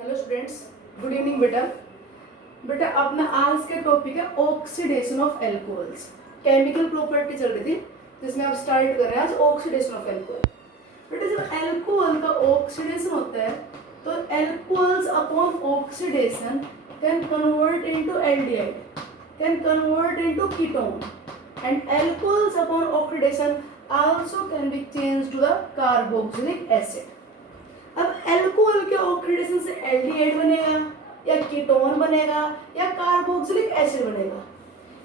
Hello students, good evening बेटा। बेटा अपना आज का टॉपिक है oxidation of alcohols. Chemical property चल रही थी जिसमें आप स्टार्ट कर रहे हैं आज ऑक्सीडेशन ऑफ एल्कोहल। बेटा जब एल्कोहल का ऑक्सीडेशन होता है तो alcohols upon oxidation can convert into aldehyde, can convert into ketone, and alcohols upon oxidation also can be change to the carboxylic acid. अब एल्कोहल के ऑक्सीडेशन से एल्डिहाइड बनेगा या कीटोन बनेगा या कार्बोक्सिलिक एसिड बनेगा।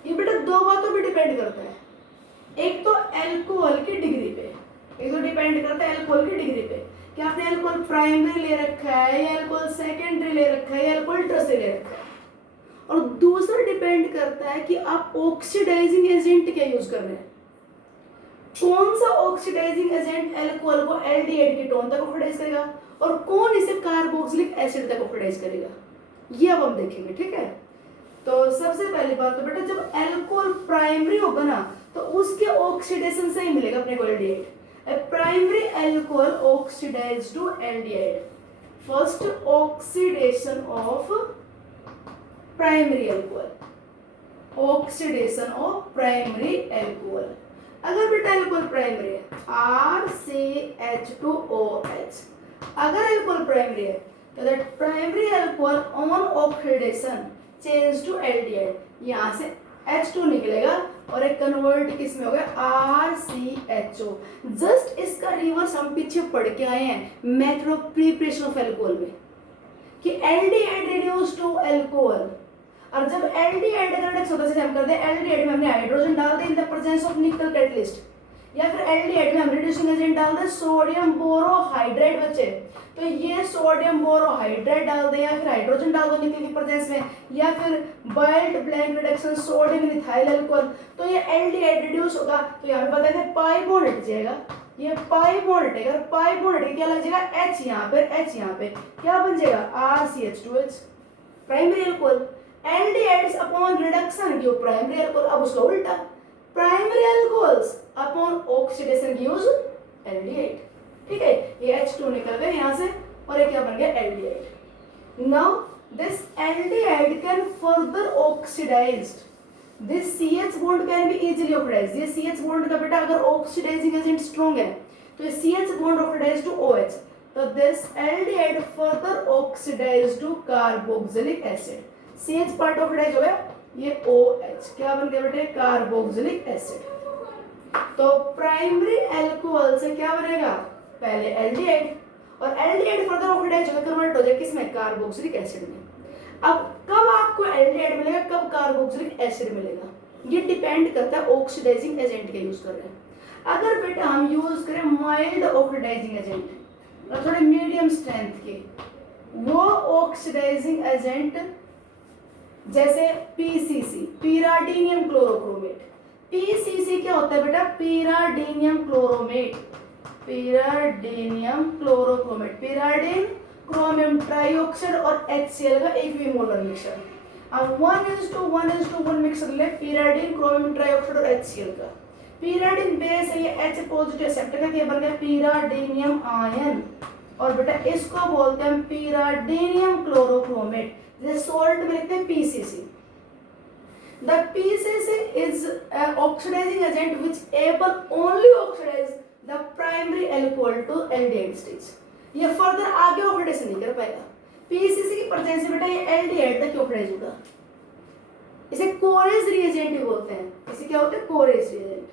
ये बेटा दो बातों पे डिपेंड करता है। एक तो एल्कोहल की डिग्री पे, एक तो डिपेंड करता है एल्कोहल की डिग्री पे कि आपने एल्कोहल प्राइमरी ले रखा है या एल्कोहल सेकेंडरी ले रखा है या एल्कोहल टर्शियरी ले रखा है। और दूसरा डिपेंड करता है कि आप ऑक्सीडाइजिंग एजेंट क्या यूज कर रहे हैं। कौन सा ऑक्सीडाइजिंग एजेंट एल्कोहल को एल्डिहाइड कीटोन तक ऑक्सीडाइज करेगा और कौन इसे कार्बोक्सिलिक एसिड तक ऑक्सीडाइज करेगा, ये अब हम देखेंगे। ठीक है, तो सबसे पहली बात तो बेटा जब एल्कोहल प्राइमरी होगा ना तो उसके ऑक्सीडेशन से ही मिलेगा अपने को aldehyde. Primary alcohol oxidize to aldehyde. First oxidation of primary alcohol, oxidation of primary alcohol. अगर बेटा एल्कोहल प्राइमरी है RCH2OH, अगर एल्कोहल प्राइमरी है तो that primary alcohol on oxidation change to aldehyde. यहाँ से H2 निकलेगा और एक कन्वर्ट किस में हो गया RCHO। जस्ट इसका रिवर्स हम पीछे पढ़ के आए हैं method of preparation of alcohol में कि एल्डिहाइड रिड्यूस टू एल्कोहल। और जब एल्डिहाइड रिडक्स होता है हम करते हैं एल्डिहाइड में हमने हाइड्रोजन डाल दिया इन द प्रेजेंस ऑफ निकल कैटलिस्ट, या फिर एल्डिहाइड में हम रिड्यूसिंग एजेंट डाल दें सोडियम बोरोहाइड्रेट बचे तो ये सोडियम बोरोहाइड्रेट डाल दें या फिर हाइड्रोजन डाल दो निकल की प्रेजेंस में, या फिर billed blank reduction sodium methyl alcohol तो ये एल्डिहाइड रिड्यूस होगा। तो यहाँ पे बताते हैं पाई बॉन्ड हट जाएगा, ये पाई बॉन्ड हटेगा और पाई बॉन्ड हटेगा क्या लग जाएगा H यहाँ पे, H यहाँ पे क्या बन जाएगा RCH2H primary alcohol. Aldehydes upon reduction give primary alcohol. अब उसका उल्टा primary alcohols upon oxidation gives aldehyde. ठीक है, ये H2 निकल गया यहाँ से और ये क्या बन गया aldehyde. Now this aldehyde can further oxidized, this CH bond can be easily oxidized. ये CH बॉन्ड का बेटा अगर ऑक्सीडाइजिंग एजेंट स्ट्रांग है तो ये CH bond oxidize to OH, तो this aldehyde further oxidize to carboxylic acid. CH part oxidize हो गया, ये OH क्या बन गया बेटे कार्बोक्सिलिक एसिड। तो प्राइमरी एल्कोहल से क्या बनेगा पहले एल्डिहाइड और एल्डिहाइड फर्दर ऑक्सीडाइज होकर कन्वर्ट हो जाए किसमें कार्बोक्सिलिक एसिड में। अब कब आपको एल्डिहाइड मिलेगा कब कार्बोक्सिलिक एसिड मिलेगा ये डिपेंड करता है ऑक्सीडाइजिंग एजेंट के यूज कर रहे हैं। अगर बेटा हम यूज करें माइल्ड ऑक्सीडाइजिंग एजेंट और थोड़े मीडियम स्ट्रेंथ के वो ऑक्सीडाइजिंग एजेंट जैसे PCC पिराडीनियम क्लोरोक्रोमेट। PCC क्या होता है बेटा पिराडीनियम क्लोरोमेट, पिराडीनियम क्लोरोक्रोमेट, पिराडीन क्रोमियम ट्राइऑक्साइड और HCl का इक्विमोलर मिक्सचर। अब 1:1:1 मिक्सचर ले पिराडीन क्रोमियम ट्राइऑक्साइड और HCl का। पिराडीन बेस है ये H पॉजिटिव एक्सेप्टर का, ये बन गया पिराडीनियम आयन और बेटा इसको बोलते हैं पिराडीनियम क्लोरोक्रोमेट। जैसे सॉल्ट में लिखते हैं PCC। The PCC is an oxidizing agent which able only oxidize the primary alcohol to aldehyde stage। ये फर्दर आगे ऑक्सीडेशन नहीं कर पाएगा। PCC की प्रेजेंस में बेटा ये एल्डिहाइड तक ऑक्सीडाइज होगा। इसे कोरेज रिएजेंट बोलते हैं। इसे क्या होता है कोरेज रिएजेंट।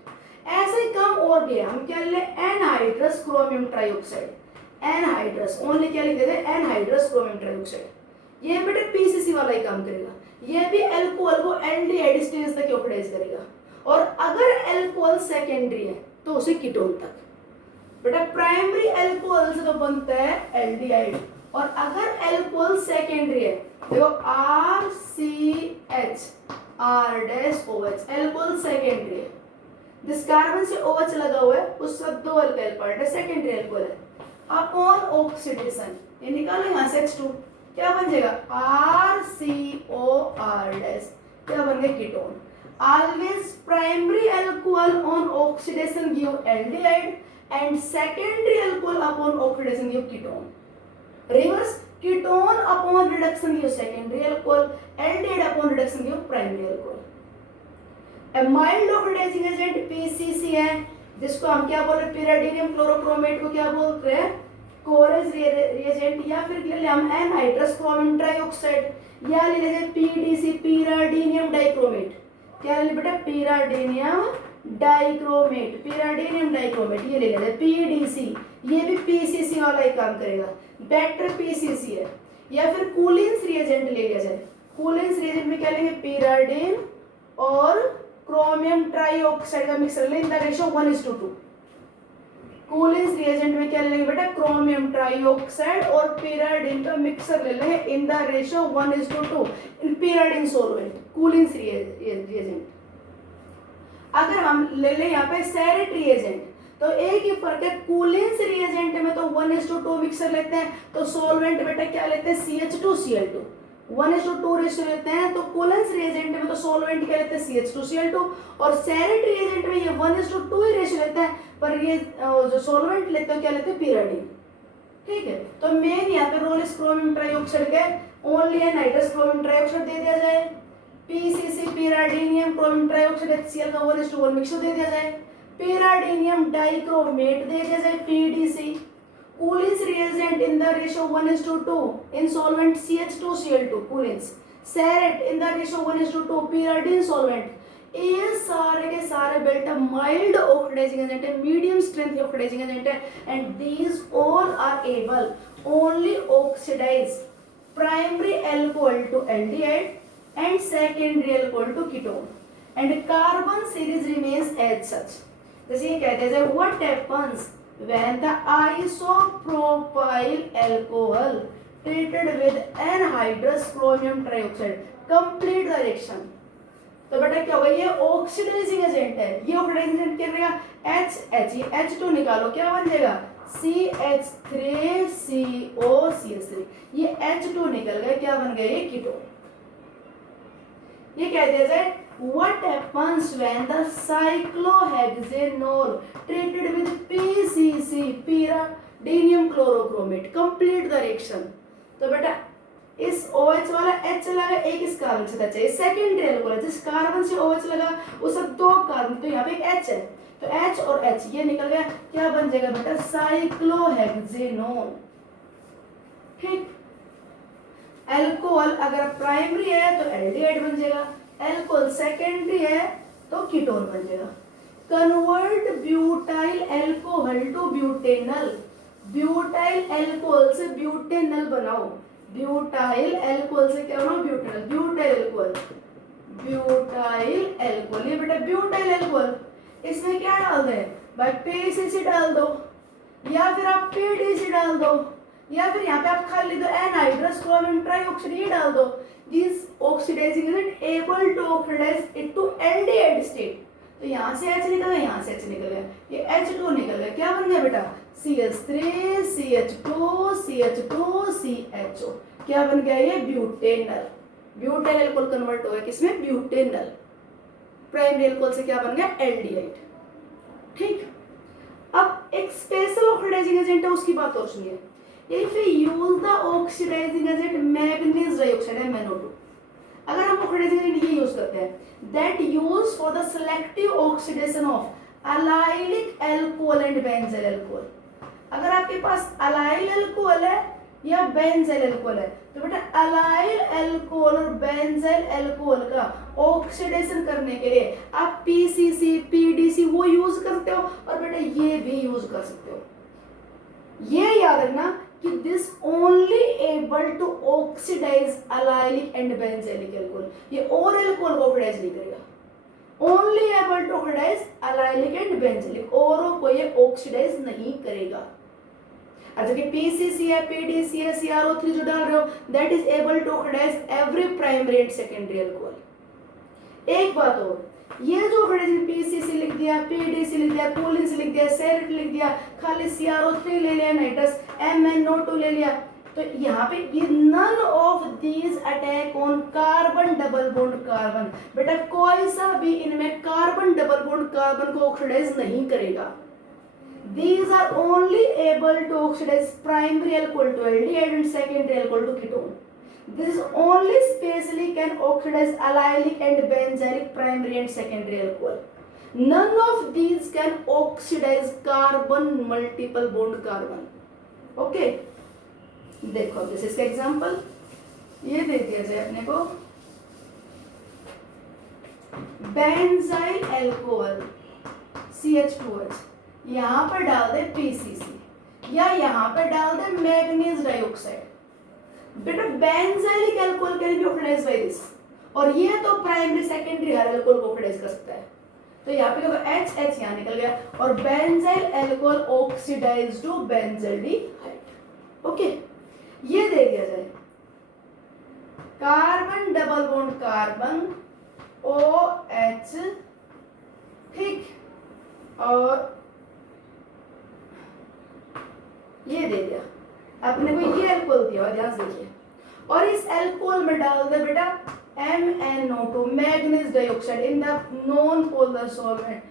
ऐसा ही काम और भी है, हम क्या ले anhydrous chromium trioxide, anhydrous only क्या लिख देते हैं एनहाइड्रस क्रोमियम ट्राइऑक्साइड। ये बेटे PCC वाला ही काम करेगा, ये भी एल्कोहल को एल्डिहाइड स्टेज तक ऑक्सीडाइज करेगा और अगर एल्कोहल सेकेंडरी है तो उसे कीटोन तक। बेटा प्राइमरी एल्कोहल से तो बनता है एल्डिहाइड और अगर एल्कोहल सेकेंडरी है देखो RCH R-OH एल्कोहल सेकेंडरी है, जिस कार्बन से OH लगा हुआ है उसका दो अल्काइल पार्ट है सेकेंडरी एल्कोहल है। अपॉन ऑक्सीडेशन ये निकालो यहाँ से H2 क्या बन जाएगा RCOR क्या बन गया ketone. Always primary alcohol on oxidation give aldehyde and secondary alcohol upon oxidation give ketone. Reverse ketone upon reduction give secondary alcohol, aldehyde upon reduction give primary alcohol. A mild oxidizing agent PCC है, जिसको हम क्या बोल रहे हैं, पिराडीनियम chlorochromate को क्या बोलते हैं, कोरेज रिएजेंट, या फिर ले हम एनहाइड्रस क्रोमियम ट्राइऑक्साइड, या ले लेते पीडीसी पिराडीनियम डाइक्रोमेट। क्या ले बेटा, पिराडीनियम डाइक्रोमेट, पिराडीनियम डाइक्रोमेट ये ले लेते हैं पीडीसी, ये भी पीसीसी वाला ही काम करेगा, बेटर पीसीसी है। या फिर कूलिंस रिएजेंट ले लिया जाए, कूलिंस रिएजेंट में क्या लेंगे, पिराडीन और क्रोमियम ट्राइऑक्साइड का मिक्सर ले इन द रेशियो 1:2। कूलिंस रिएजेंट में क्या लेंगे बेटा, क्रोमियम ट्राइऑक्साइड और पिराडीन का मिक्सर ले लेंगे in the ratio 1:2 in pyridine solvent, Collins reagent. अगर हम ले लें यहाँ पे सेरेट रिएजेंट, तो एक ही फर्क है, कूलिंस रिएजेंट में तो 1:2 मिक्सर लेते हैं, तो सॉल्वेंट बेटा क्या लेते हैं, CH2Cl2, 1:2 रेशियो लेते हैं। तो कूलेंस रिएजेंट में तो सॉल्वेंट क्या लेते हैं, CH2Cl2, और सेरेट रिएजेंट में ये 1:2 ही रेशियो लेते हैं, पर ये जो सॉल्वेंट लेते हैं क्या लेते हैं, पिराडीन। ठीक है, तो मेन यहाँ पे रोल इस क्रोमियम ट्राइऑक्साइड के ओनली एनहाइड्रस क्रोमियम ट्राइऑक्साइड दे दिया जाए, पीसीसी पिराडीनियम क्रोमियम ट्राइऑक्साइड HCl का 1:1 मिक्सर दे दिया जाए, पिराडीनियम डाइक्रोमेट दे दिया जाए PDC, Collins reagent in the ratio 1:2 in solvent CH2Cl2 Collins, Sarett in the ratio 1:2 pyridine solvent। ये सारे के सारे बेटा माइल्ड ऑक्सीडाइजिंग एजेंट है, मीडियम स्ट्रेंथ ऑक्सीडाइजिंग एजेंट है, and these all are able only oxidize primary alcohol to aldehyde and secondary alcohol to ketone, and carbon series remains as such. जैसे ये कहते हैं what happens when the isopropyl alcohol treated with anhydrous chromium trioxide complete the reaction। तो बेटा क्या होगा, ये oxidising agent है, ये ऑक्सीडाइजिंग एजेंट क्या करेगा, HH, ये H2 निकालो, क्या बन जाएगा, CH3COCH3, ये H2 निकल गया, क्या बन गया, ये कीटोन। ये कहते हैं what happens when the cyclohexanol treated with PCC pyridinium chlorochromate complete the reaction। तो बेटा इस OH वाला H लगा, एक इस कार्बन से चाहिए, सेकेंडरी अल्कोहल जिस कार्बन से OH लगा उस दो कार्बन, तो यहाँ पे एक H है, तो H और H ये निकल गया, क्या बन जाएगा बेटा, साइक्लोहेक्सेनोल। ठीक, अल्कोहल अगर प्राइमरी है तो एल्डिहाइड बन जाएगा, अल्कोहल सेकेंडरी है तो कीटोन बन जाएगा। Convert butyl alcohol to butanal, butyl alcohol से ब्यूटेनल बनाओ, ब्यूटाइल अल्कोहल से क्या बनाओ, butanal, butyl alcohol, butyl alcohol, ये बेटा ब्यूटाइल अल्कोहल, इसमें क्या डाल दें भाई, पीसीसी डाल दो, या फिर आप पीडीसी डाल दो, या फिर यहाँ पे आप खाली दो एनहाइड्रस क्रोमियम ट्राइऑक्साइड ये डाल दो। This oxidizing agent able to oxidize it to aldehyde state. तो यहाँ से H निकल गया, यहाँ से H निकल गया, ये H2 निकल गया, क्या बन गया बेटा, CH3 CH2 CH2 CHO, क्या बन गया, ये ब्यूटेनल, ब्यूटेनल अल्कोहल कन्वर्ट हो गया किसमें, ब्यूटेनल, प्राइमरी अल्कोहल से क्या बन गया, एल्डिहाइड। ठीक, अब एक स्पेशल ऑक्सीडाइजिंग एजेंट है, उसकी बात और सुनिए। If we use the oxidizing agent manganese dioxide MnO2, अगर हम ऑक्सीडाइजिंग एजेंट ये यूज करते हैं, that used for the selective oxidation of allylic alcohol and benzyl alcohol। अगर आपके पास अलाइल अल्कोहल है या बेंजाइल अल्कोहल है, तो बेटा अलाइल अल्कोहल और बेंजाइल अल्कोहल का ऑक्सीडेशन करने के लिए आप पीसीसी पीडीसी वो यूज करते हो, और बेटा ये भी यूज कर सकते हो। ये याद रखना कि this only able to oxidize allylic and benzylic alcohol, ये और अल्कोहल को ऑक्सीडाइज नहीं करेगा, only able to oxidize allylic and benzylic, औरों को ये ऑक्सीडाइज नहीं करेगा। अच्छा कि पीसीसी है, पीडीसी है, CrO3 जो डाल रहे हो, that is able to oxidize every primary and secondary alcohol. एक बात और, ये जो पीसीसी लिख दिया, पीडीसी लिख दिया, कूलिंस लिख दिया, सेरेट लिख दिया, खाली CrO3 ले लिया, नाइट्रस MnO2 ले लिया, तो यहाँ पे ये none of these attack on carbon double bond carbon, बेटा कोई सा भी इनमें कार्बन डबल बॉन्ड कार्बन को ऑक्सीडाइज नहीं करेगा। these are only able to oxidize primary alcohol to aldehyde and secondary alcohol to ketone. This only specially can oxidize allylic and benzylic primary and secondary alcohol. None of these can oxidize carbon multiple bond carbon. Okay, देखो जैसे इसका example ये दे दिया जाए अपने को, benzyl alcohol CH2H, यहाँ पर डाल दे PCC या यहाँ पर डाल दे मैग्नीज डाइऑक्साइड। बेटा benzylic alcohol can be oxidised by this, और ये तो प्राइमरी सेकेंडरी हर अल्कोहल को ऑक्सीडाइज कर सकता है। तो यहाँ पे H H यहाँ निकल गया और benzyl alcohol oxidized to benzaldehyde. Okay, ये दे दिया जाए carbon double bond carbon OH, ठीक, और ये दे दिया अपने को, ये अल्कोहल दिया हुआ, ध्यान से देखिए, और इस अल्कोहल में डाल दे बेटा MnO2 manganese dioxide in the non polar solvent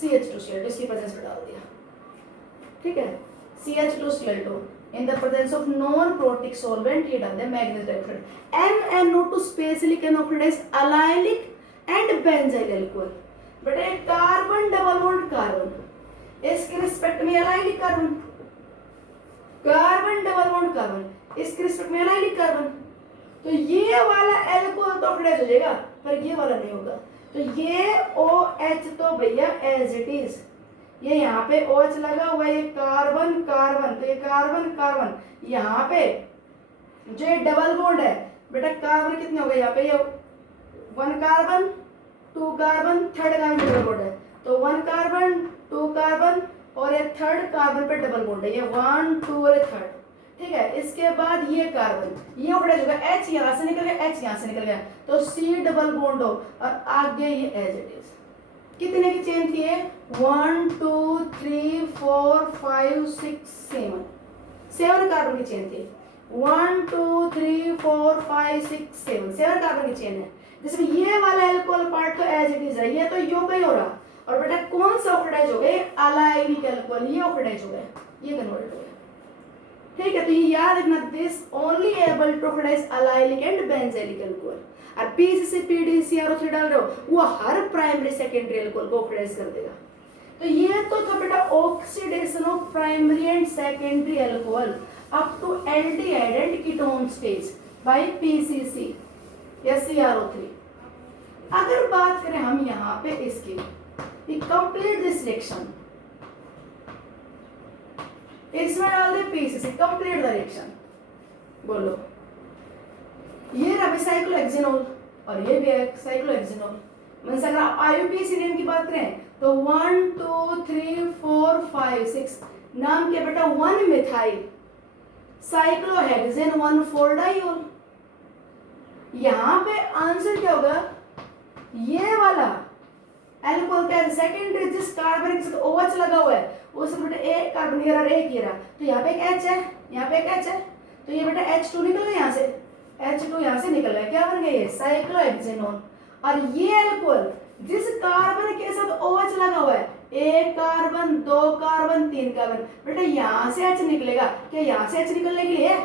CH2Cl2, इसकी प्रेजेंस में डाल दिया, ठीक है, CH2Cl2 in the presence of non-protic solvent, ये डाल दे manganese dioxide. MnO2 specially can oxidise allylic and benzyl alcohol। बेटा एक कार्बन डबल बॉन्ड कार्बन, इसके रिस्पेक्ट में allylic carbon, carbon double bond carbon, इसके रिस्पेक्ट में allylic कार्बन, तो ये वाला अल्कोहल तो ऑक्सीडाइज हो जाएगा पर ये वाला नहीं होगा। तो ये OH तो भैया एज इट इज, ये यहाँ पे OH लगा हुआ है, ये कार्बन कार्बन, तो ये कार्बन कार्बन, यहाँ पे जो ये डबल बॉन्ड है बेटा, कार्बन कितने हो गए यहाँ पे, ये 1 carbon 2 carbon, third carbon double bond है, तो 1 कार्बन 2 कार्बन और ये थर्ड कार्बन पे डबल बॉन्ड है, ये 1 2 और थर्ड, ठीक है। इसके बाद ये कार्बन, ये ऑक्सीडाइज होगा, H यहाँ से निकल गया, H यहाँ से निकल गया, तो C डबल बॉन्ड हो और आगे ये एज इट इज। कितने की चेन थी ये, 1 2 3 4 5 6 7 कार्बन की चेन थी, 1 2 3 4 5 6 7 कार्बन की चेन है, जिसमें ये वाला अल्कोहल पार्ट तो एज इट इज है, ये तो योगा ही हो रहा, और बेटा कौन सा ऑक्सीडाइज हो गए, अलाइलिक अल्कोहल, ये ऑक्सीडाइज हो गए, ये कन्वर्ट हो गया, ठीक है। तो ये याद रखना, this only able to oxidize allylic and benzylic alcohol, और PCC PDC CR3 डाल रहे हो, वो हर प्राइमरी सेकेंडरी अल्कोहल को ऑक्सीडाइज कर देगा। तो ये तो था बेटा oxidation of primary and secondary alcohol up to aldehyde and ketone stage by PCC या CR3। अगर बात करें हम यहाँ पे इसकी, कंप्लीट दिस रिएक्शन, इसमें डाल दे PCC, कंप्लीट द रिएक्शन, बोलो ये रहा साइक्लोहेक्सेनॉल और ये भी है साइक्लोहेक्सेनॉल। मतलब अगर आप IUPAC नेम की बात करें तो 1 2 3 4 5 6 नाम के बेटा 1 मिथाइल साइक्लोहेक्सेन 1 4 डाइऑल। यहाँ पे आंसर क्या होगा, ये वाला अल्कोहल क्या है, सेकेंडरी जिस कार्बन के साथ OH लगा हुआ है उसमें बेटा एक कार्बन ये रहा, एक ये रहा, तो यहाँ पे एक H है, यहाँ पे एक H है, तो ये बेटा H2 निकल गया यहाँ से, H2 यहाँ से निकल गया, क्या बन गया ये साइक्लोहेक्सेनॉल। और ये अल्कोहल जिस कार्बन के साथ OH लगा हुआ है, एक कार्बन 2 कार्बन 3 कार्बन, बेटा यहाँ से H निकलेगा, क्या यहाँ से H निकलने के लिए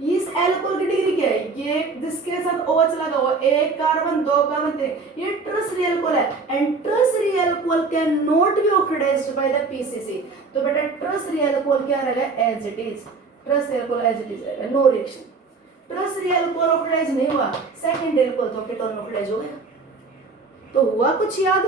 इस अल्कोहल की डिग्री क्या है, ये जिसके साथ OH लगा हुआ एक कार्बन 2 कार्बन 3, ये टर्सरी अल्कोहल है, and tertiary alcohol can not be oxidised by the PCC। तो बेटा टर्सरी अल्कोहल क्या रहेगा, as it is, tertiary alcohol as it is रहेगा, no reaction. Tertiary alcohol oxidise नहीं हुआ, सेकेंडरी अल्कोहल तो कीटोन ऑक्सीडाइज हो गया। तो हुआ कुछ याद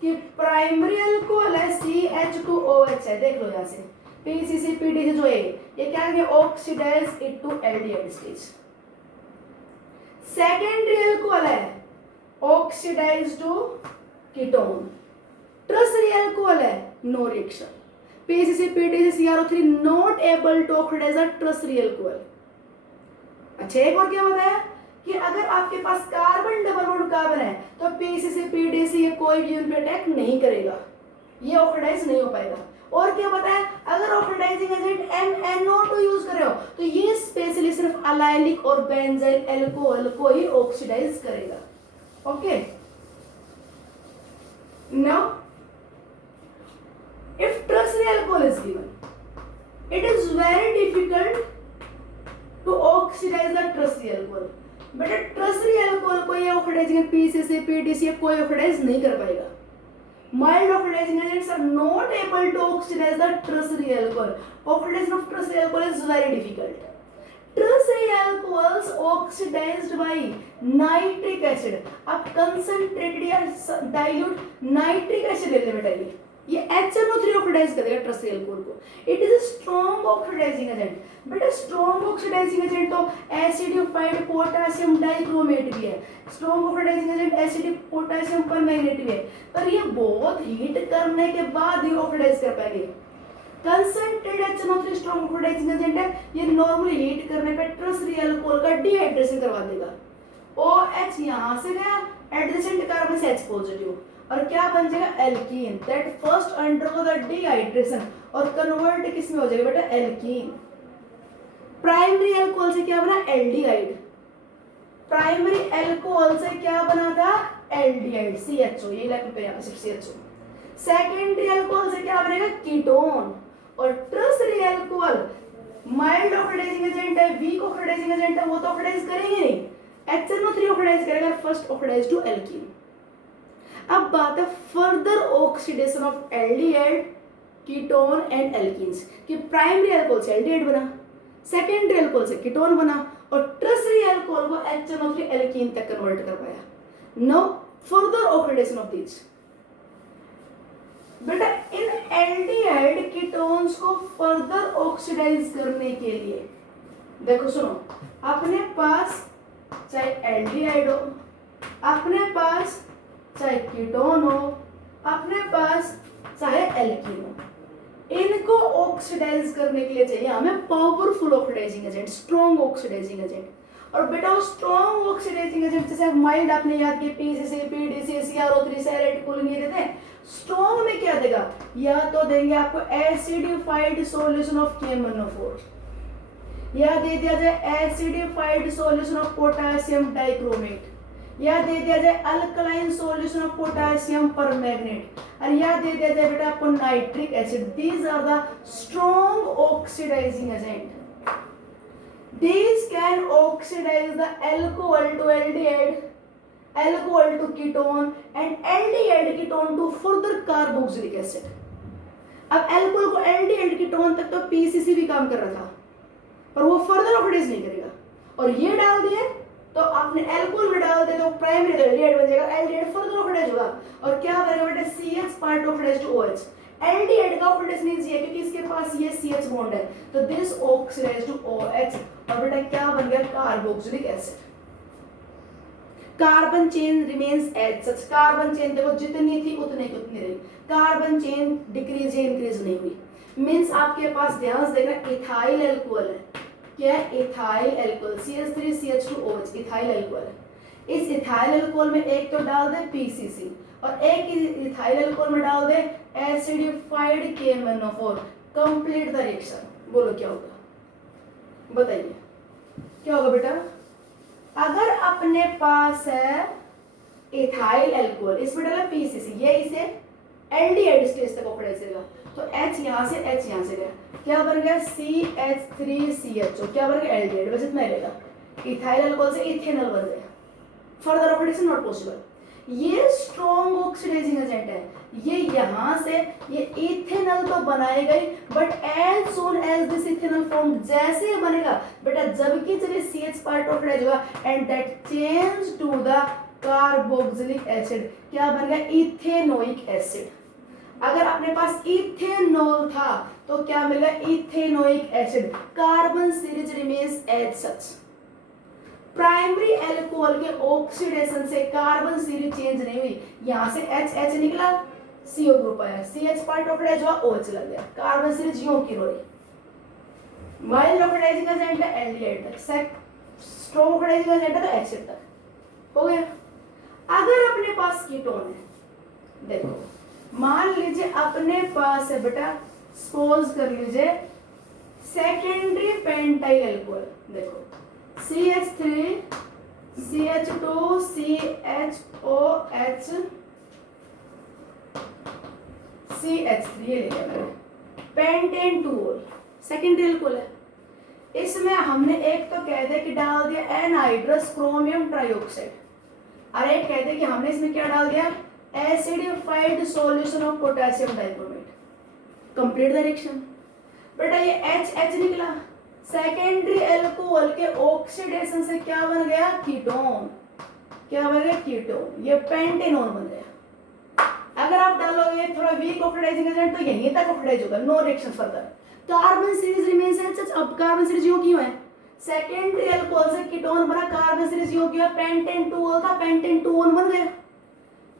कि प्राइमरी अल्कोहल है CH2OH है, देख लो यहाँ से PCC PDC जो है ये क्या है, oxidise it to aldehyde stage. Secondary alcohol है oxidise to ketone. Tertiary alcohol है no reaction. PCC PDC CR3 not able to oxidise a tertiary alcohol. अच्छा एक और क्या बताया कि अगर आपके पास कार्बन डबल बॉन्ड कार्बन है तो PCC PDC ये कोई भी उन पे अटैक नहीं करेगा, ये ऑक्सीडाइज नहीं हो पाएगा। और क्या बताया, अगर ऑक्सीडाइजिंग एजेंट MnO2 यूज कर रहे हो तो ये स्पेशली सिर्फ अलाइलिक और बेंजाइल अल्कोहल को ही ऑक्सीडाइज करेगा। Okay, now If tertiary alcohol is given, it is very difficult to oxidize the tertiary alcohol. बेटा tertiary alcohol को ये oxidizing PCC, PDC कोई oxidize नहीं कर पाएगा. Mild oxidizing agents are not able to oxidize the tertiary alcohol. Oxidation of tertiary alcohol is very difficult. Tertiary alcohols oxidized by nitric acid. अब concentrated या dilute nitric acid ले ले बेटा ये HNO3 ऑक्सीडाइज करेगा tertiary alcohol को. It is a strong oxidizing agent. बेटा strong oxidizing agent तो acidified potassium dichromate भी है. Strong oxidizing agent acidic potassium permanganate भी है. पर ये बहुत हीट करने के बाद ही ऑक्सीडाइज कर पाएंगे. Concentrated HNO3 strong oxidising agent है. ये नॉर्मली हीट करने पे tertiary alcohol का डिहाइड्रेशन करवा देगा. OH यहाँ से गया, एडजेसेंट कार्बन से H पॉजिटिव और क्या बन जाएगा alkene. That first undergo the dehydration और कन्वर्ट किस में हो जाएगा बेटा एल्कीन. प्राइमरी अल्कोहल से क्या बना एल्डिहाइड. प्राइमरी अल्कोहल से क्या बना था एल्डिहाइड CHO. ये लाइक पे यहां सिर्फ CHO. सेकेंडरी अल्कोहल से क्या बनेगा कीटोन. और tertiary alcohol mild oxidizing agent है, वीक ऑक्सीडाइजिंग एजेंट है, वो तो ऑक्सीडाइज करेंगे नहीं. HNO3 ऑक्सीडाइज करेगा फर्स्ट ऑक्सीडाइज टू एल्कीन. अब बात है further oxidation of aldehyde, ketone and alkenes. कि प्राइमरी अल्कोहल से एल्डिहाइड बना, सेकेंडरी अल्कोहल से कीटोन बना और टर्शियरी अल्कोहल को HNO3 एल्कीन तक कन्वर्ट कर पाया. Now further oxidation of this. बेटा इन एल्डिहाइड कीटोन्स को फर्दर ऑक्सीडाइज करने के लिए देखो सुनो, अपने पास चाहे एल्डिहाइड हो, अपने पास चाहे कीटोन हो, अपने पास चाहे एल्कीन हो, इनको ऑक्सीडाइज करने के लिए चाहिए हमें powerful oxidizing agent, strong oxidising agent. और बेटा वो स्ट्रॉन्ग ऑक्सीडाइजिंग एजेंट जैसे माइल्ड आपने याद किया PCC, PDC, CrO3, select cooling ये देते हैं. स्ट्रॉन्ग में क्या देगा, या तो देंगे आपको एसिडिफाइड सॉल्यूशन ऑफ KMnO4, या दे दिया जाए acidified solution of potassium dichromate, या दे दिया जाए alkaline solution of potassium permanganate, और या दे दिया जाए बेटा आपको nitric acid. These are the strong oxidising agent. These can oxidize the alcohol to aldehyde, alcohol to ketone and aldehyde ketone to further carboxylic acid. अब alcohol को aldehyde ketone तक तो PCC भी काम कर रहा था, पर वो फर्दर ऑक्सीडाइज नहीं करेगा. और ये डाल दिए तो आपने अल्कोहल में डाल दे तो प्राइमरी तो एल्डिहाइड बन जाएगा. एल्डिहाइड फर्दर ऑक्सीडाइज होगा और क्या बनेगा बेटा CH part oxidize to OH. Aldehyde का ऑक्सीडेशन नहीं चाहिए क्योंकि इसके पास ये CH बॉन्ड है, तो दिस ऑक्सीडाइज टू OH और बेटा क्या बन गया carboxylic acid. Carbon chain remains as such. Carbon chain देखो जितनी थी उतनी की उतनी रही, कार्बन चेन डिक्रीज या इंक्रीज नहीं हुई. मींस आपके पास ध्यान से देखना इथाइल अल्कोहल है. क्या है ethyl alcohol CH3CH2OH ethyl alcohol है. इस इथाइल अल्कोहल में एक तो डाल दे PCC और एक इथाइल अल्कोहल में डाल दे acidified KMnO4. Complete the reaction. बोलो क्या होगा, बताइए क्या होगा बेटा. अगर अपने पास है इथाइल अल्कोहल, इसमें डाला PCC, ये इसे एल्डिहाइड स्टेज तक ऑक्सीडाइज करेगा तो H यहाँ से H यहाँ से गया, क्या बन गया CH3CHO. क्या बन गया एल्डिहाइड, बस इतना ही रहेगा. इथाइल अल्कोहल से इथेनॉल बन गया. Further oxidation not possible. ये स्ट्रॉन्ग ऑक्सीडाइजिंग एजेंट है. ये यहाँ से ये इथेनॉल तो बनाएगा ही, but as soon as this ethanol form जैसे बनेगा बेटा जबकि जब CH पार्ट ऑक्सीडाइज होगा and that change to the carboxylic acid. क्या बन गया इथेनोइक एसिड. अगर अपने पास इथेनॉल था तो क्या मिलेगा ethanoic acid. Carbon series remains as such. Primary alcohol के ऑक्सीडेशन से कार्बन सीरीज चेंज नहीं हुई. यहां से H निकला, CO ग्रुप आया, CH पार्ट ऑक्सीडाइज हुआ, OH लग गया, कार्बन सीरीज यूं की रोई. माइल्ड ऑक्सीडाइजिंग एजेंट है एल्डिहाइड तक, स्ट्रॉन्ग ऑक्सीडाइजिंग एजेंट है तो एसिड तक हो गया. अगर अपने पास कीटोन है, देखो मान लीजिए अपने पास है बेटा, सपोज कर लीजिए सेकेंडरी पेंटाइल अल्कोहल. देखो CH3 CH2 CHOH CH3 ये लिखा मैंने, पेंटेन 2 सेकेंडरी एल्कोहल है। इसमें हमने एक तो कह दे कि डाल दिया एनहाइड्रस क्रोमियम ट्राइऑक्साइड, और एक कह दे कि हमने इसमें क्या डाल दिया acidified solution of potassium dichromate. Complete direction. बेटा ये H निकला, सेकेंडरी एल्कोहल के ऑक्सीडेशन से क्या बन गया कीटोन, क्या बन गया कीटोन, ये पेंटेनॉन बन गया। अगर आप डालोगे थोड़ा वीक ऑक्सीडाइजिंग एजेंट तो यहीं तक ऑक्सीडाइज होगा, no reaction further. Carbon series remains as such. अब कार्बन सीरीज यो क्यों है, सेकेंडरी अल्कोहल से कीटोन बना, कार्बन सीरीज यो क्यों है, पेंटेन 2 था, पेंटेन 2 बन गया,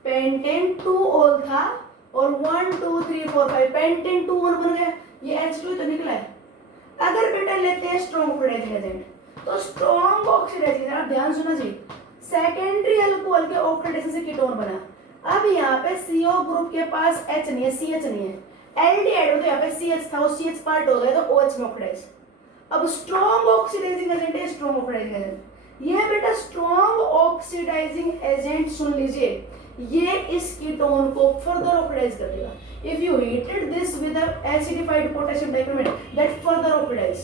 पेंटेन 2 था और 1 2 3 4 5 पेंटेन 2 बन गया, ये H2 तो निकला है। अगर बेटा लेते हैं स्ट्रॉन्ग ऑक्सीडाइजिंग एजेंट, तो स्ट्रॉन्ग ऑक्सीडाइजिंग एजेंट, आप ध्यान सुना जी, सेकेंडरी अल्कोहल के ऑक्सीडेशन से कीटोन बना। अब यहाँ पे CO ग्रुप के पास H नहीं है, CH नहीं है, एल्डिहाइड में तो यहाँ पे CH था, वो CH पार्ट हो गया तो OH में ऑक्सीडाइज। अब स्ट्रॉन्ग ऑक्सीडाइजिंग एजेंट है, स्ट्रॉन्ग ऑक्सीडाइजिंग एजेंट, ये बेटा स्ट्रॉन्ग ऑक्सीडाइजिंग एजेंट सुन लीजिए, ये इस कीटोन को फर्दर ऑक्सीडाइज कर देगा। If you heated this with acidified potassium dichromate that further oxidize.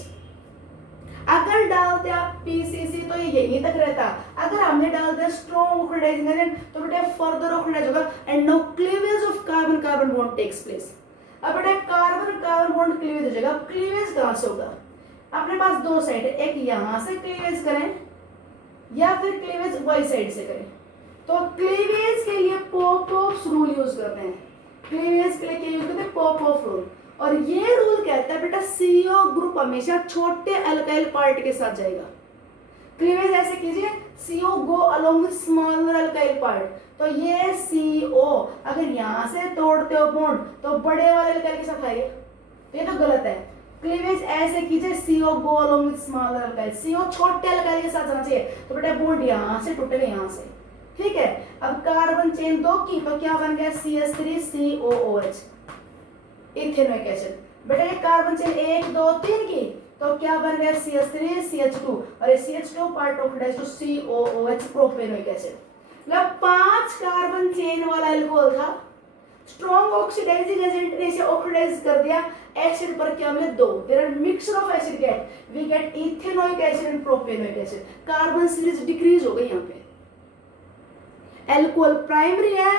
अगर डालते आप PCC तो ये यहीं तक रहता, अगर हमने डाल दिया स्ट्रॉन्ग ऑक्सीडाइजिंग एजेंट तो बेटा फर्दर ऑक्सीडाइज होगा and no cleavage of carbon carbon bond takes place. अब बेटा कार्बन कार्बन बॉन्ड क्लीवेज हो जाएगा। अब क्लीवेज कहां से होगा, अपने पास दो साइड है, एक यहां से क्लीवेज करें या फिर क्लीवेज वाई साइड से करें। तो क्लीवेज के लिए पॉप-ऑफ रूल यूज करते हैं, क्लीवेज के लिए क्या यूज करते हैं पॉप-ऑफ रूल, और ये रूल कहता है बेटा CO ग्रुप हमेशा छोटे अल्काइल पार्ट के साथ जाएगा। क्लीवेज ऐसे कीजिए, CO go along with smaller alkyl part, तो ये CO अगर यहां से तोड़ते हो बॉन्ड तो बड़े वाले अल्काइल के साथ आएगा, तो ये तो गलत है। क्लीवेज ऐसे कीजिए, CO go along with smaller alkyl, CO छोटे अल्काइल के साथ जाना चाहिए, तो बेटा बॉन्ड यहां से टूटेगा यहां से, ठीक है। अब कार्बन चेन 2 की तो क्या बन गया CH3COOH इथेनोइक एसिड। बेटा ये कार्बन चेन 1 2 3 की तो क्या बन गया CH3CH2 और ये CH2 part oxidize to COOH propanoic acid. मतलब 5 कार्बन चेन वाला अल्कोहल था, स्ट्रॉन्ग ऑक्सीडाइजिंग एजेंट ने इसे ऑक्सीडाइज कर दिया, एसिड पर क्या मिले 2, there are mixture of acid get, we get ethanoic acid and propanoic acid. Carbon series decrease हो गई यहाँ पे। अल्कोहल प्राइमरी है,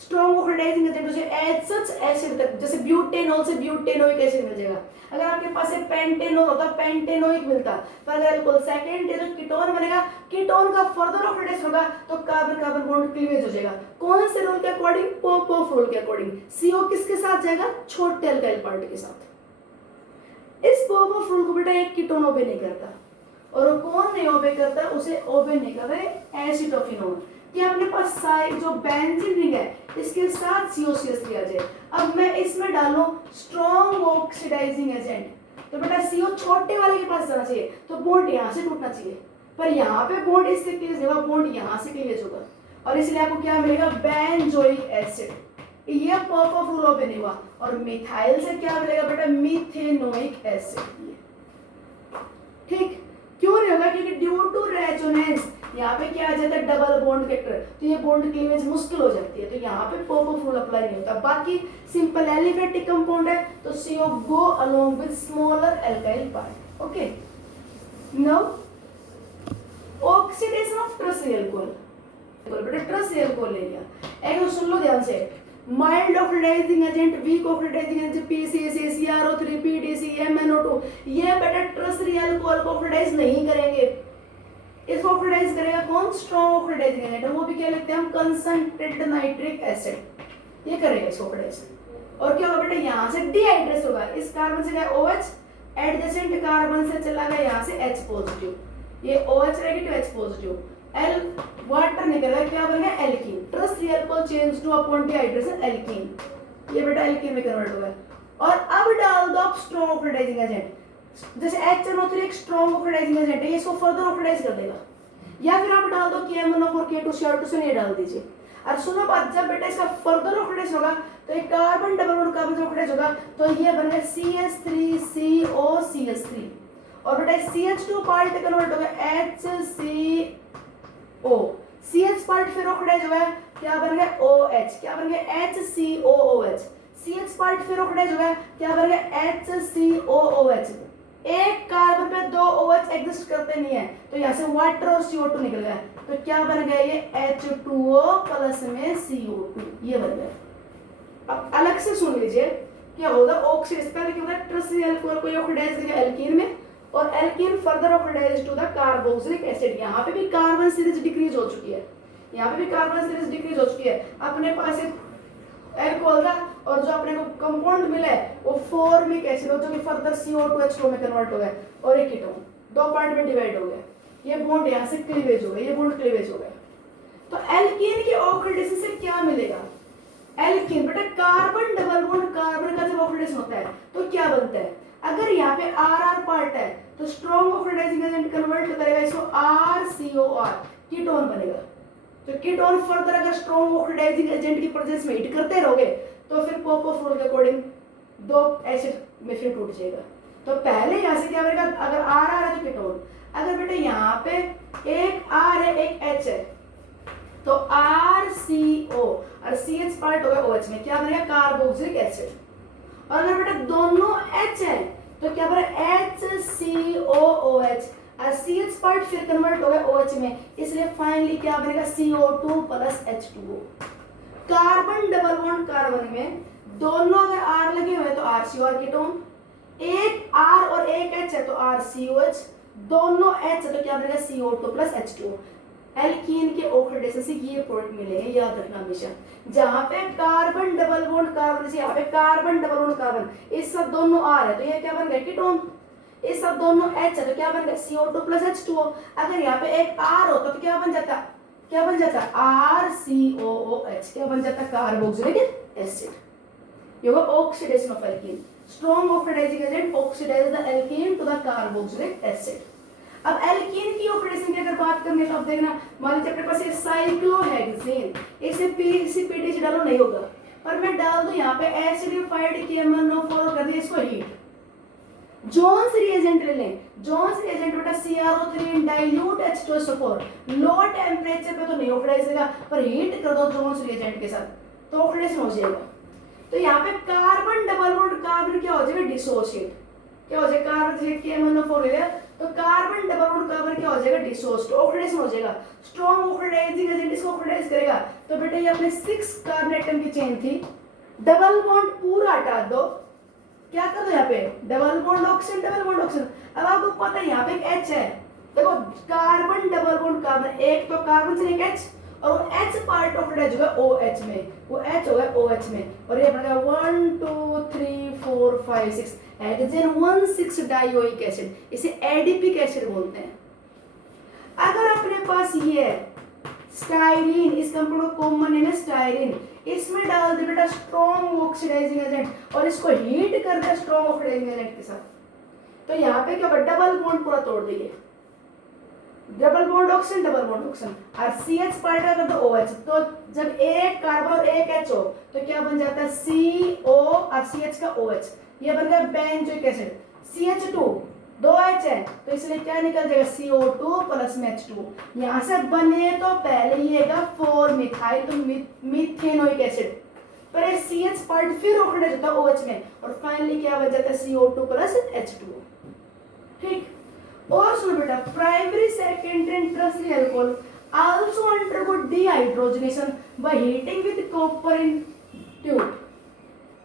स्ट्रॉन्ग ऑक्सीडाइजिंग एजेंट उसे एज सच एसिड तक, जैसे ब्यूटेनॉल से ब्यूटेनोइक एसिड मिल जाएगा। अगर आपके पास एक पेंटेनॉल होता पेंटेनोइक मिलता, पर अगर अल्कोहल सेकंड है तो कीटोन बनेगा, कीटोन का फर्दर ऑक्सीडेशन होगा तो कार्बन कार्बन बॉन्ड क्लीवेज हो जाएगा। कौन से रूल के अकॉर्डिंग, पॉप-ऑफ रूल के अकॉर्डिंग। CO किसके साथ जाएगा, छोटे अल्काइल पार्ट के साथ। इस पॉप-ऑफ रूल को बेटा एक कीटोन ओबे नहीं करता, और कौन नहीं ओबे करता, उसे ओबे नहीं करता एसिटोफिनोन, कि अपने पास साइड जो बेंजीन रिंग है इसके साथ COCH3 आ जाए। अब मैं इसमें डालूं स्ट्रॉन्ग ऑक्सीडाइजिंग एजेंट, तो बेटा CO छोटे वाले के पास जाना चाहिए, तो बॉन्ड यहाँ से टूटना चाहिए, पर यहाँ पे बॉन्ड इससे क्लीवेज होगा, बॉन्ड यहाँ से क्लीवेज होगा, और इसलिए आपको क्या मिलेगा बेंजोइक एसिड। ये पॉप-ऑफ रूल ओबे नहीं हुआ। और मिथाइल से क्या मिलेगा बेटा मीथेनोइक एसिड। ठीक क्यों नहीं होगा, क्योंकि ड्यू टू रेजोनेंस यहाँ पे क्या आ जाता है डबल बॉन्ड कैरेक्टर, तो ये बॉन्ड क्लीवेज मुश्किल हो जाती है, तो यहाँ पे पॉप-ऑफ रूल अप्लाई नहीं होता। बाकी सिंपल एलिफेटिक कंपाउंड है तो CO go along with smaller alkyl part. Okay, now oxidation of tertiary alcohol, बेटा टर्शियरी अल्कोहल ले लिया, एक तो सुन लो ध्यान से, mild oxidizing agent, weak oxidizing agent PCC CrO3 PDC MnO2, ये बेटा टर्शियरी अल्कोहल को ऑक्सीडाइज नहीं करेंगे, इसको ऑक्सीडाइज करेगा कौन, स्ट्रॉन्ग ऑक्सीडाइजिंग एजेंट, वो भी क्या लिखते हैं हम कंसंट्रेटेड नाइट्रिक एसिड, ये करेगा इसको ऑक्सीडाइज। और क्या होगा बेटा यहाँ से डिहाइड्रेट होगा, इस कार्बन से गया OH, एडजेसेंट कार्बन से चला गया यहाँ से H पॉजिटिव, ये OH negative H positive, L water निकला क्या बन गया alkene, tertiary alcohol change two upon dehydration alkene, ये बेटा एल्कीन में कन्वर्ट हो गया। और अब डाल दो आप स्ट्रॉन्ग ऑक्सीडाइजिंग एजेंट, जैसे HNO3 एक स्ट्रॉन्ग ऑक्सीडाइजिंग एजेंट है, इसको फर्दर ऑक्सीडाइज कर देगा, या फिर आप डाल दो KMnO4 K2Cr2 से नहीं डाल दीजिए। और सुनो बात, जब बेटा इसका फर्दर ऑक्सीडाइज होगा तो एक कार्बन डबल बॉन्ड कार्बन से ऑक्सीडाइज होगा, तो ये बनेगा CH3COCH3, और बेटा CH2 पार्ट कन्वर्ट होगा HCO, CH पार्ट फिर ऑक्सीडाइज होगा, क्या बन गया OH, क्या बन गया HCOOH, CH पार्ट फिर ऑक्सीडाइज हो गया, क्या बनेगा HCOOH। एक कार्बन पे दो OH एग्जिस्ट करते नहीं है, तो यहाँ से वाटर और CO2 निकल गया, तो क्या बन गया ये H2O प्लस में CO2, ये बन गया। अब अलग से सुन लीजिए क्या होगा ऑक्सीडेशन, पहले क्या होगा ट्रसरी अल्कोहल को ऑक्सीडाइज करेगा एल्कीन में, और alkene further oxidize to the carboxylic acid. यहाँ पे भी कार्बन सीरीज डिक्रीज हो चुकी है, यहाँ पे भी कार्बन सीरीज डिक्रीज हो चुकी है। अपने पास अल्कोहल था और जो अपने को कंपाउंड मिला है वो फॉर्मिक एसिड, जो कि फर्दर CO2H2 में कन्वर्ट हो गया और एक कीटोन दो पार्ट में डिवाइड हो गया। ये बॉन्ड यहाँ से क्लीवेज हो गया, ये बॉन्ड क्लीवेज हो गया। तो एल्कीन की ऑक्सीडेशन से क्या मिलेगा, एल्कीन बेटा कार्बन डबल बॉन्ड कार्बन का जब ऑक्सीडेशन होता है तो क्या बनता है, अगर यहाँ पे RR पार्ट है तो स्ट्रॉन्ग ऑक्सीडाइजिंग एजेंट कन्वर्ट करेगा इसको RCOR, कीटोन बनेगा। तो कीटोन फर्दर अगर स्ट्रॉन्ग ऑक्सीडाइजिंग एजेंट की प्रेजेंस में हीट करते रहोगे तो फिर पोपोफ रूल के अकॉर्डिंग दो एसिड में फिर टूट जाएगा। तो पहले यहाँ से क्या बनेगा, अगर RR है तो कीटोन, अगर बेटा यहाँ पे एक R है एक H है तो RCO और CH पार्ट होगा OH में, क्या बनेगा कार्बोक्सिलिक एसिड। और अगर बेटा दोनों H है तो क्या बनेगा HCOOH और CH पार्ट फिर कन्वर्ट होगा OH में, इसलिए फाइनली क्या बनेगा CO2 plus H2O। Carbon double bond carbon में दोनों अगर R लगे हुए तो RCOR कीटोन, एक R और एक H है तो RCOH, दोनों H है तो क्या बनेगा CO2 प्लस H2O। एल्कीन के ऑक्सीडेशन से ये प्रोडक्ट मिलेंगे, याद रखना हमेशा। जहां पे कार्बन डबल बॉन्ड कार्बन से यहाँ पे कार्बन डबल बॉन्ड कार्बन, इस सब दोनों R है तो ये क्या बन गया कीटोन, इस सब दोनों H है तो क्या बन गया CO2 प्लस H2O। अगर यहाँ पे एक R होता तो क्या बन जाता, क्या बन जाता RCOOH, क्या बन जाता कार्बोक्सिलिक एसिड। ये होगा oxidation of alkene, strong oxidising agent oxidize the alkene to the carboxylic acid. अब एल्कीन की ऑक्सीडेशन की अगर बात करने तो अब देखना, मान लीजिए अपने पास ये साइक्लोहेक्सेन, इसे PCPD डालो नहीं होगा, पर मैं डाल दूं यहाँ पे एसिडिफाइड KMnO4 कर दिया इसको हीट, जोन्स रिएजेंट ले लें, जोन्स रिएजेंट बेटा CrO3 dilute H2SO4, low temperature पे तो नहीं ऑक्सीडाइज होगा, पर हीट कर दो जोन्स रिएजेंट के साथ तो ऑक्सीडेशन हो जाएगा। तो यहाँ पे कार्बन डबल बॉन्ड कार्बन क्या हो जाएगा डिसोसिएट, क्या हो जाएगा कार्बन से KMnO4 ले लिया तो कार्बन डबल बॉन्ड कार्बन क्या हो जाएगा डिसोसिएट, ऑक्सीडेशन हो जाएगा। स्ट्रॉन्ग ऑक्सीडाइजिंग एजेंट इसको ऑक्सीडाइज करेगा, तो बेटा ये अपने 6 कार्बन एटम की चेन थी, डबल बॉन्ड पूरा हटा दो, क्या कर दो यहाँ पे double bond oxygen double bond oxygen. अब आपको पता है यहाँ पे एक H है, देखो कार्बन डबल बॉन्ड कार्बन, एक तो कार्बन से एक H और वो H पार्ट ऑक्सीडाइज होगा OH में, वो H होगा OH में, और ये बनेगा 1 2 3 4 5 6 हेक्सेन 1,6 डाइओइक एसिड, इसे एडिपिक एसिड बोलते हैं। अगर अपने पास ये स्टाइरीन, इस कंपाउंड का कॉमन नेम है स्टाइरीन, इसमें डाल दे बेटा स्ट्रॉन्ग ऑक्सीडाइजिंग एजेंट और इसको हीट कर दे स्ट्रॉन्ग ऑक्सीडाइजिंग एजेंट के साथ, तो यहाँ पे क्या होगा डबल बॉन्ड पूरा तोड़ देंगे, double bond oxygen double bond oxygen, और CH पार्ट अगर तो OH, तो जब एक कार्बन और एक H हो तो क्या बन जाता है CO और CH का OH, ये बन गया बेंजोइक एसिड। CH2 दो H है तो इसलिए क्या निकल जाएगा CO2 प्लस में H2। यहाँ से बने तो पहले ही है 4 मिथाइल तो मीथेनोइक एसिड, पर ये CH पार्ट फिर ऑक्सीडाइज होता है OH में और फाइनली क्या बन जाता है CO2 प्लस H2। ठीक, और सुनो बेटा primary secondary and tertiary alcohol also undergo dehydrogenation by heating with copper in tube.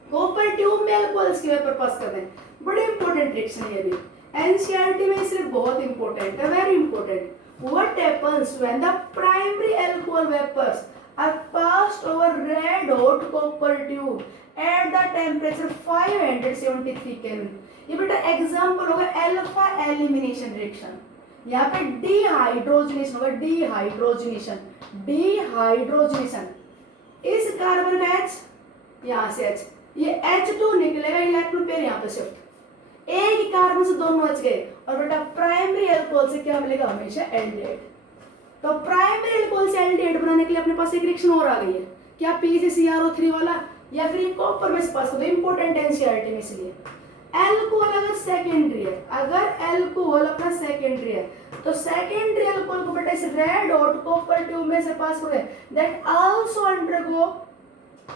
Copper tube में अल्कोहल्स की वेपर पास करते हैं, बड़े इंपॉर्टेंट रिएक्शन है ये भी, एनसीईआरटी में इसलिए बहुत इंपॉर्टेंट है, very important. What happens when the primary alcohol vapours are passed over red hot copper tube at the temperature 573 kelvin. ये बेटा एग्जांपल होगा अल्फा एलिमिनेशन रिएक्शन, यहाँ पे डिहाइड्रोजनेशन होगा, डिहाइड्रोजनेशन, डिहाइड्रोजनेशन, इस कार्बन का H यहाँ से H, ये H2 निकलेगा, इलेक्ट्रॉन पेयर यहाँ पे शिफ्ट, एक ही कार्बन से दोनों H गए और बेटा प्राइमरी अल्कोहल से क्या मिलेगा हमेशा एल्डिहाइड। तो प्राइमरी अल्कोहल से एल्डिहाइड बनाने के लिए अपने पास एक रिएक्शन और आ गई है, क्या PCCrO3 वाला या फिर कॉपर में से पास कर दो, इंपॉर्टेंट एनसीईआरटी में। इसलिए अल्कोहल अगर सेकेंडरी है, अगर अल्कोहल अपना सेकेंडरी है तो सेकेंडरी अल्कोहल को बेटा इस रेड हॉट कॉपर ट्यूब में से पास करें, that also undergo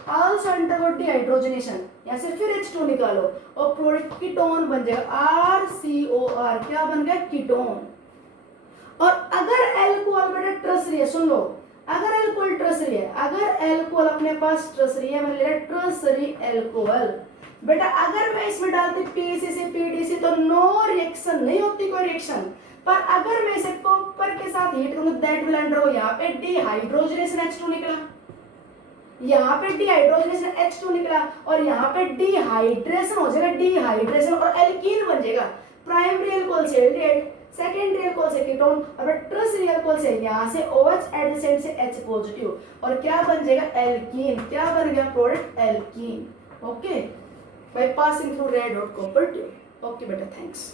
also undergo dehydrogenation, यहाँ से फिर H2 निकालो और प्रोडक्ट कीटोन बन जाएगा RCOR, क्या बन गया कीटोन। और अगर एल्कोहल बेटा ट्रस रही है, सुन लो, अगर एल्कोहल ट्रस रही है, अगर एल्कोहल अपने पास ट्रस रही है, मतलब ट्रस रही एल्कोहल बेटा, अगर मैं इसमें डालती PCC से PDC तो नो रिएक्शन, नहीं होती कोई रिएक्शन। पर अगर मैं इसे कॉपर के साथ हीट करूंगा दैट विल अंडरगो, यहाँ पे डिहाइड्रोजनेशन H2 निकला, यहाँ पे डिहाइड्रोजनेशन H2 निकला और यहाँ पे डिहाइड्रेशन हो जाएगा, डिहाइड्रेशन और एल्कीन बन जाएगा। प्राइमरी अल्कोहल से एल्डिहाइड, सेकेंडरी अल्कोहल से कीटोन और टर्शियरी अल्कोहल से यहाँ से OH एडजेसेंट से H पॉजिटिव और क्या बन जाएगा एल्कीन, क्या बन गया product alkene. Okay, by passing through red hot copper tube. Okay बेटा, थैंक्स।